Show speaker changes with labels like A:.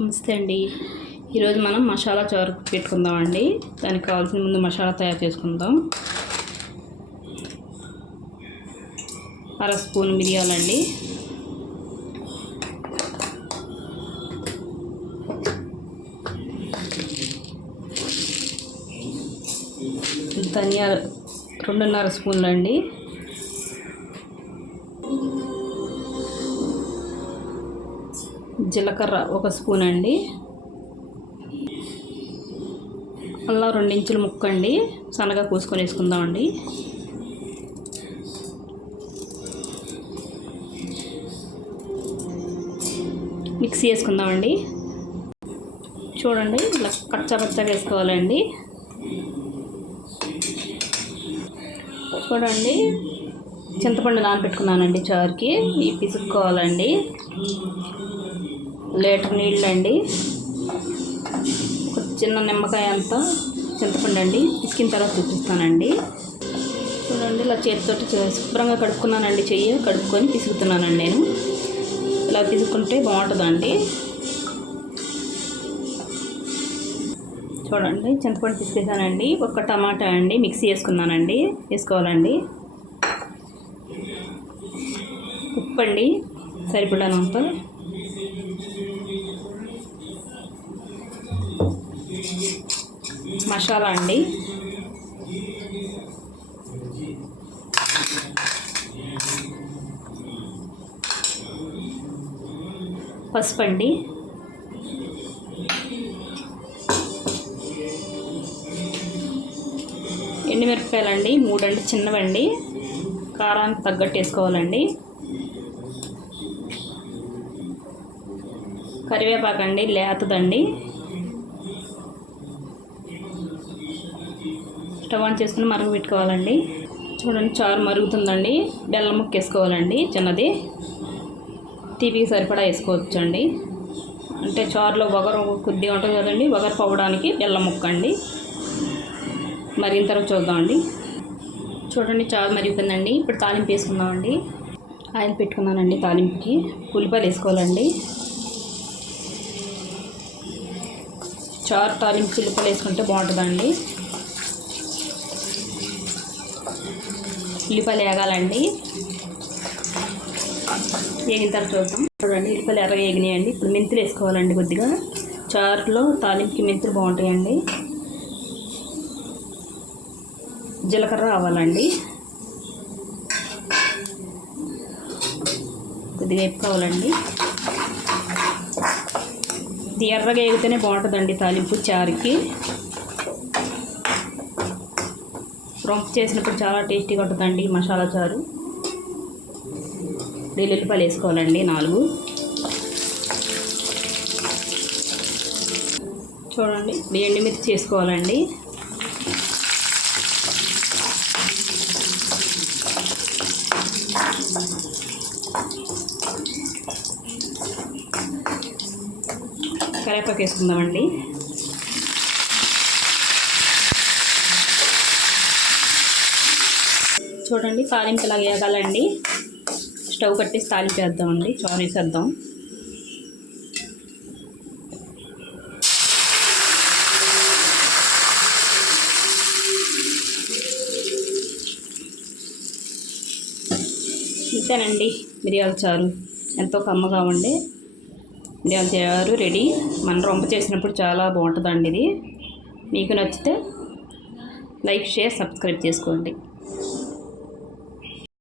A: నమస్తే అండి. ఈరోజు మనం మసాలా చారు పెట్టుకుందామండి. దానికి కావాల్సిన ముందు మసాలా తయారు చేసుకుందాం. అర స్పూన్ మిరియాలండి. ధనియాలు రెండున్నర స్పూన్లు అండి జీలకర్ర ఒక స్పూన్ అండి. అలా రెండు ఇంచులు ముక్క అండి. సన్నగా కూసుకొని వేసుకుందామండి. మిక్సీ వేసుకుందామండి. చూడండి ఇలా కచ్చపచ్చగా వేసుకోవాలండి. చూడండి చింతపండు నానబెట్టుకున్నానండి చారుకి. ఈ పిసుక్కోవాలండి. లీటర్ నీళ్ళు అండి ఒక చిన్న నిమ్మకాయ అంతా చింతపండు అండి. ఇసుకిన తర్వాత చూపిస్తానండి చూడండి ఇలా చేతితోటి శుభ్రంగా కడుక్కున్నానండి చెయ్యి. కడుక్కొని పిసుకుతున్నానండి నేను. ఇలా పిసుకుంటే బాగుంటుందండి. చూడండి చింతపండు పిసికేసానండి. ఒక టమాటా అండి మిక్సీ వేసుకున్నానండి. వేసుకోవాలండి. ఉప్పు అండి మసాలా అండి. పసుపు అండి. ఎండుమిరపకాయలండి మూడండి చిన్నవండి. కారానికి తగ్గట్టు వేసుకోవాలండి. కరివేపాకండి లేతదండి. స్టవ్ ఆన్ చేసుకుని మరుగు పెట్టుకోవాలండి. చూడండి చారు మరుగుతుందండి. బెల్లం ముక్క వేసుకోవాలండి చిన్నది. తీపికి సరిపడా వేసుకోవచ్చు అండి అంటే చారులో వగరు కొద్దిగా ఉంటుంది కదండి. వగరు పోవడానికి బెల్లం ముక్క అండి మరిగిన తర్వాత చూద్దామండి. చూడండి చారు మరిగిపోయిందండి. ఇప్పుడు తాలింపు వేసుకుందామండి. ఆయిల్ పెట్టుకున్నానండి తాలింపుకి. ఉల్లిపాయలు వేసుకోవాలండి. చారు తాలింపు ఉల్లిపాయలు వేసుకుంటే బాగుంటుందండి. ఉల్లిపాయలు వేగాలండి. వేగిన తర్వాత చూద్దాం. చూడండి ఉల్లిపాయలు ఎర్రగా వేగినాయండి. ఇప్పుడు మెంతులు వేసుకోవాలండి కొద్దిగా. చారులో తాలింపుకి మెంతులు బాగుంటాయండి. జీలకర్ర రావాలండి. కొద్దిగా వేపుకోవాలండి ఇది ఎర్రగా వేగితేనే బాగుంటుందండి తాలింపు చారుకి. రొంపు చేసినప్పుడు చాలా టేస్టీగా ఉంటుందండి మసాలా చారు. వెల్లుల్లిపాయలు వేసుకోవాలండి నాలుగు. చూడండి ఎండుమిర్చి చేసుకోవాలండి. కరేపాకు వేసుకుందామండి. చూడండి తాలింపు ఇలా వేగాలండి. స్టవ్ కట్టేసి తాలింపు వేద్దామండి చారు వేసేద్దాం. ఇంతేనండి మిరియాల చారు. ఎంతో కమ్మగా ఉండే మిరియాల చారు రెడీ. మన రొంప చేసినప్పుడు చాలా బాగుంటుందండి ఇది. మీకు నచ్చితే లైక్ షేర్ సబ్స్క్రైబ్ చేసుకోండి.